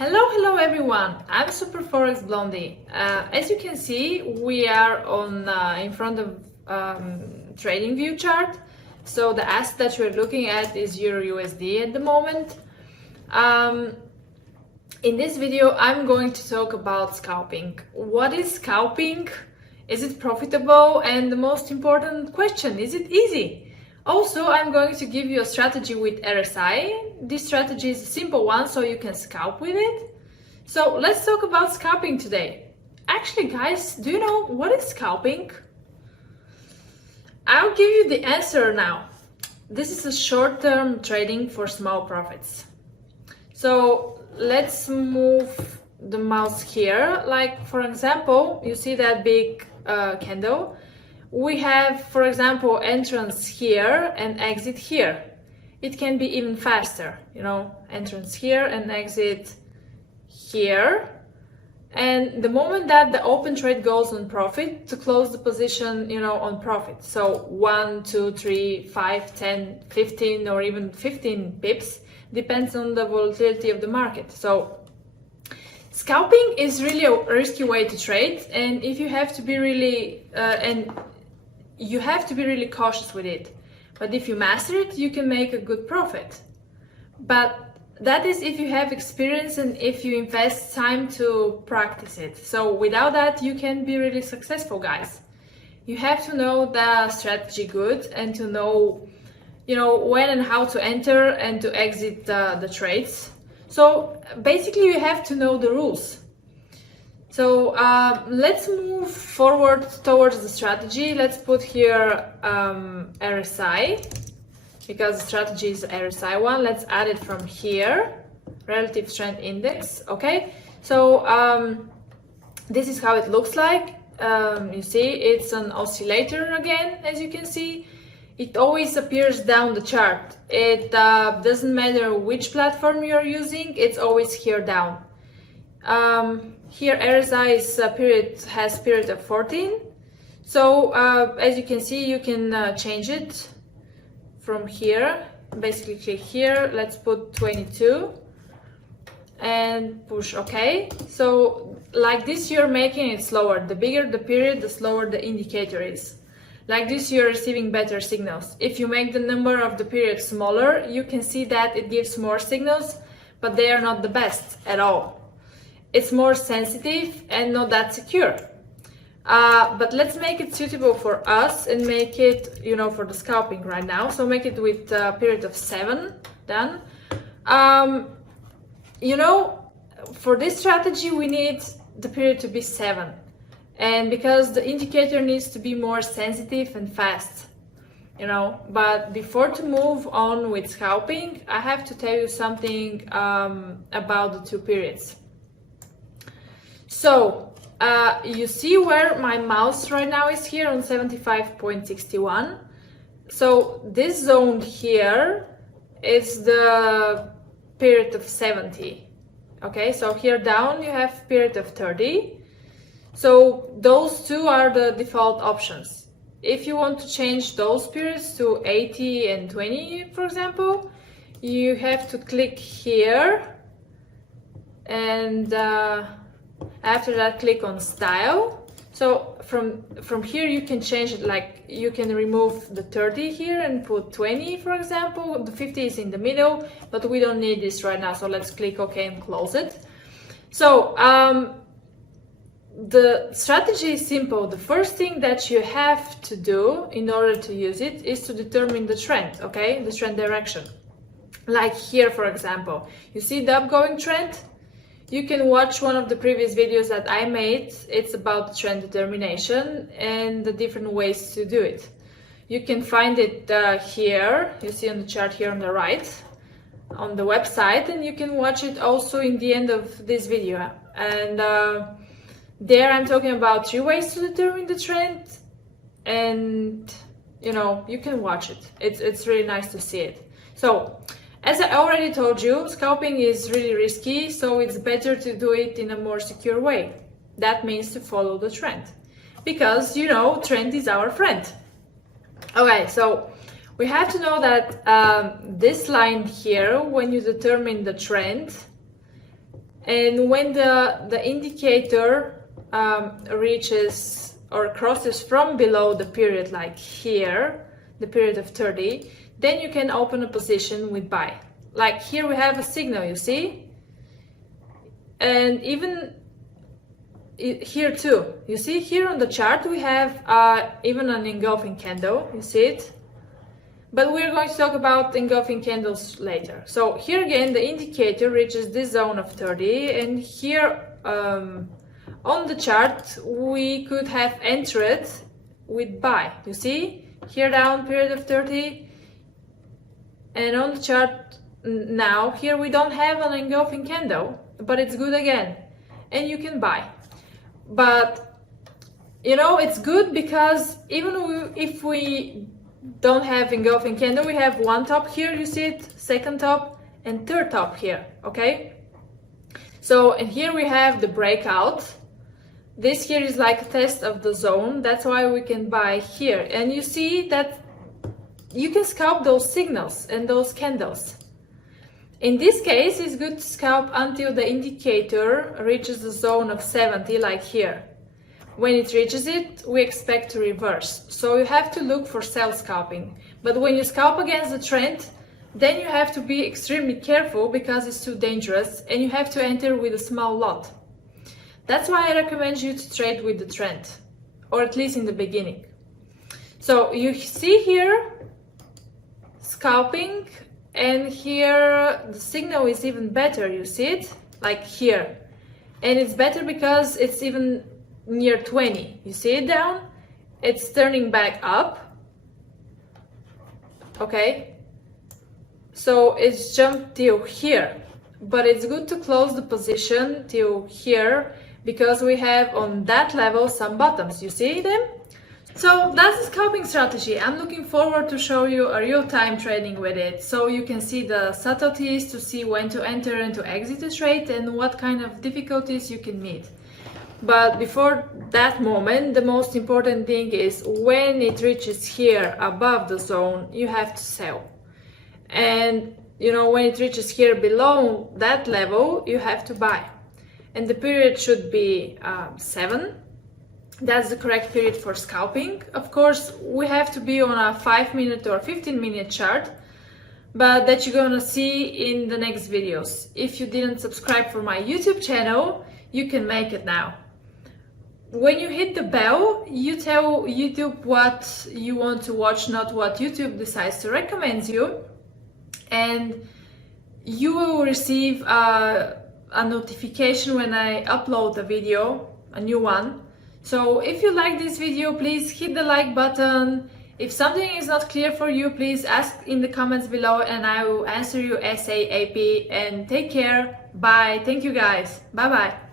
Hello everyone. I'm Super Forex Blondie. As you can see, we are on in front of trading view chart. So the asset that we're looking at is Euro USD at the moment. In this video, I'm going to talk about scalping. What is scalping? Is it profitable? And the most important question, is it easy? Also, I'm going to give you a strategy with RSI. This strategy is a simple one, so you can scalp with it. So let's talk about scalping today. Actually, guys, do you know what is scalping? I'll give you the answer now. This is a short-term trading for small profits. So let's move the mouse here. Like, for example, you see that big candle. We have, for example, entrance here and exit here. It can be even faster, you know, entrance here and exit here. And the moment that the open trade goes on profit, to close the position, you know, on profit. So 1, 2, 3, 5, 10, 15, or even 15 pips, depends on the volatility of the market. So scalping is really a risky way to trade, and if you have to be really you have to be really cautious with it. But if you master it, you can make a good profit. But that is if you have experience and if you invest time to practice it. So without that, you can be really successful, guys. You have to know the strategy good and to know, you know, when and how to enter and to exit the trades. So basically, you have to know the rules. So let's move forward towards the strategy. Let's put here RSI, because the strategy is RSI one. Let's add it from here, relative strength index. Okay, so this is how it looks like. You see, it's an oscillator again, as you can see. It always appears down the chart. It doesn't matter which platform you're using, it's always here down. Here RSI has period of 14. So as you can see, you can change it from here. Basically click here, let's put 22 and push OK. So like this, you're making it slower. The bigger the period, the slower the indicator is. Like this, you're receiving better signals. If you make the number of the periods smaller, you can see that it gives more signals, but they are not the best at all. It's more sensitive and not that secure. But let's make it suitable for us and make it, you know, for the scalping right now. So make it with a period of 7, done. You know, for this strategy, we need the period to be 7. And because the indicator needs to be more sensitive and fast, you know. But before to move on with scalping, I have to tell you something about the two periods. So you see where my mouse right now is here on 75.61. So this zone here is the period of 70. Okay, so here down you have period of 30. So those two are the default options. If you want to change those periods to 80 and 20, for example, you have to click here, and after that click on style. So from here you can change it, like you can remove the 30 here and put 20, for example. The 50 is in the middle, but we don't need this right now, so let's click OK and close it. So the strategy is simple. The first thing that you have to do in order to use it is to determine the trend, okay, the trend direction. Like here, for example, you see the upgoing trend. You can watch one of the previous videos that I made. It's about the trend determination and the different ways to do it. You can find it here, you see on the chart here on the right, on the website, and you can watch it also in the end of this video. And there I'm talking about 3 ways to determine the trend, and you know, you can watch it. It's really nice to see it. So as I already told you, scalping is really risky, so it's better to do it in a more secure way. That means to follow the trend, because, you know, trend is our friend. Okay, so we have to know that this line here, when you determine the trend, And when the indicator reaches or crosses from below the period, like here, the period of 30, then you can open a position with buy. Like here we have a signal, you see? And even here too, you see here on the chart we have even an engulfing candle, you see it? But we're going to talk about engulfing candles later. So here again the indicator reaches this zone of 30, and here on the chart we could have entered with buy, you see? Here down period of 30, and on the chart now here we don't have an engulfing candle, but it's good again and you can buy. But you know, it's good because even if we don't have engulfing candle, we have one top here, you see it, second top and third top here, okay? So, and here we have the breakout. This here is like a test of the zone, that's why we can buy here. And you see that you can scalp those signals and those candles. In this case, it's good to scalp until the indicator reaches the zone of 70, like here. When it reaches it, we expect to reverse. So you have to look for sell scalping. But when you scalp against the trend, then you have to be extremely careful because it's too dangerous and you have to enter with a small lot. That's why I recommend you to trade with the trend, or at least in the beginning. So you see here scalping, and here the signal is even better, you see it, like here. And it's better because it's even near 20, you see it down, it's turning back up, okay? So it's jumped till here, but it's good to close the position till here because we have on that level some bottoms, you see them? So that's the scalping strategy. I'm looking forward to show you a real-time trading with it, so you can see the subtleties to see when to enter and to exit a trade and what kind of difficulties you can meet. But before that moment, the most important thing is when it reaches here above the zone, you have to sell. And you know, when it reaches here below that level, you have to buy. And the period should be 7. That's the correct period for scalping. Of course, we have to be on a 5-minute or 15-minute chart, but that you're gonna see in the next videos. If you didn't subscribe for my YouTube channel, you can make it now. When you hit the bell, you tell YouTube what you want to watch, not what YouTube decides to recommend you, and you will receive a notification when I upload a video, a new one. So if you like this video, please hit the like button. If something is not clear for you, please ask in the comments below and I will answer you ASAP. And take care. Bye. Thank you guys. Bye bye.